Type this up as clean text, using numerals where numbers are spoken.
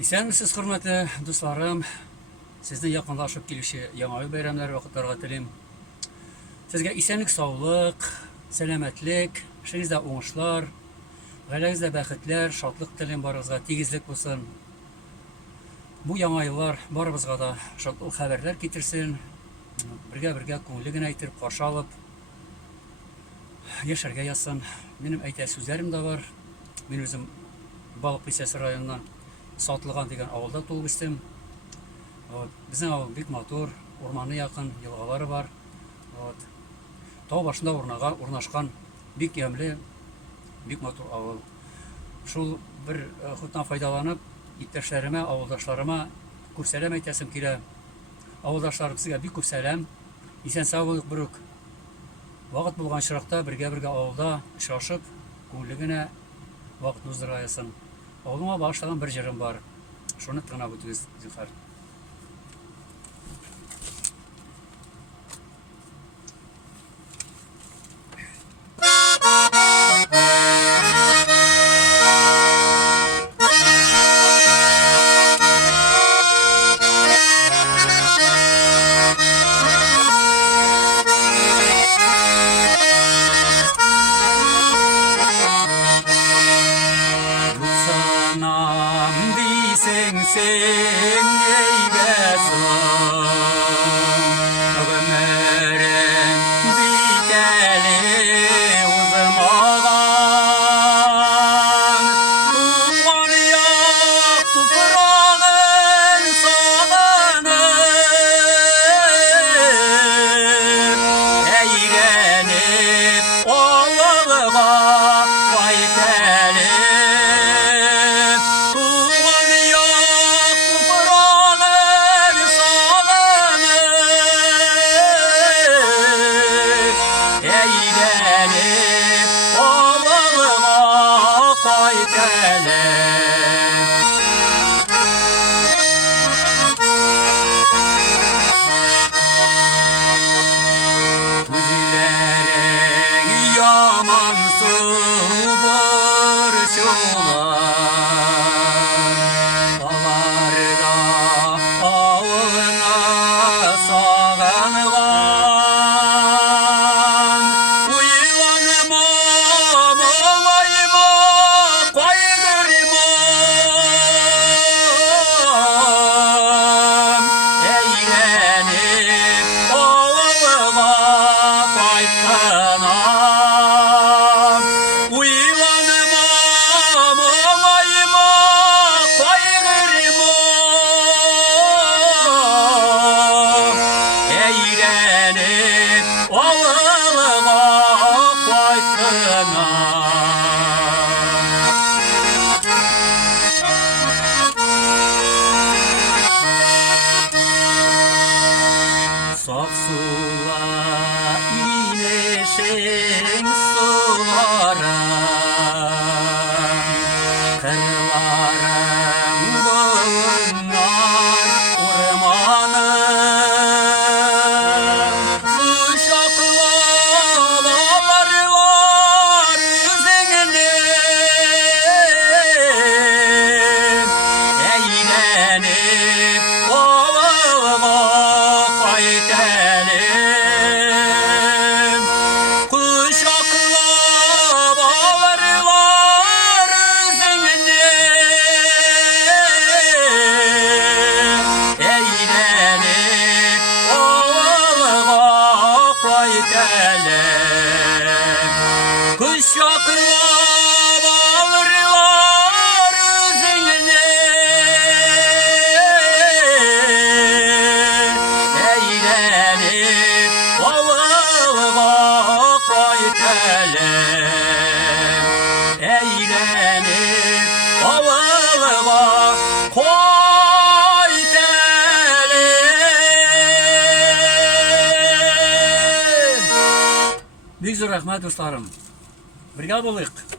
İsәнмесез, хөрмәтле дусларым, сезнең якынлашып килүче яңа бәйрәмнәр вакытларга телим. Сезгә исәнлек, саулык, сәламәтлек, эшегездә уңышлар, гаиләгездә бәхетләр, шатлык телим, барыгызга тигезлек булсын. Бу яңа еллар барыбызга да шатлык хәбәрләр китерсен. Бергә күңелле генә итеп каршы алып, яшәргә язсын. Минем әйтә сүзләрем дә бар. Мин үзем Балык Бистәсе районыннан Сатлыган дигән авылда туып үстем. Безнең авыл бик матур, урманны якын, елгалары бар. Тау башында урнашкан бик ямьле, бик матур авыл. Шул бер хутдан файдаланып, иптәшләремә, авылдашларыма күп сәлам әйтәсем килә. Авылдашларым, сезгә бик күп сәлам. Исән сау булыйк берүк. Вакыт булган чиракта бергә авылда очрашып, күңелле генә вакыт уздыра ясын. Авылыма багышланган бер җырым бар. Шуны тыңлап үтегез, зинһар. Sen eylesin ömrüm biteli uzamagan tuğan yak toprağın sağlanır eğlenip ovalığa vay telim. Saf sular ineşin sulara kırlarım bunlar ormanım uşaklar var üzerinde eğlenip telim kuşakla bağırlar üzerinde eğlenip ovalığa koy telim kuşakla bağırlar üzerinde eğlenip ovalığa koy telim. Бик зур рәхмәт, дусларым. Бергә булыйк.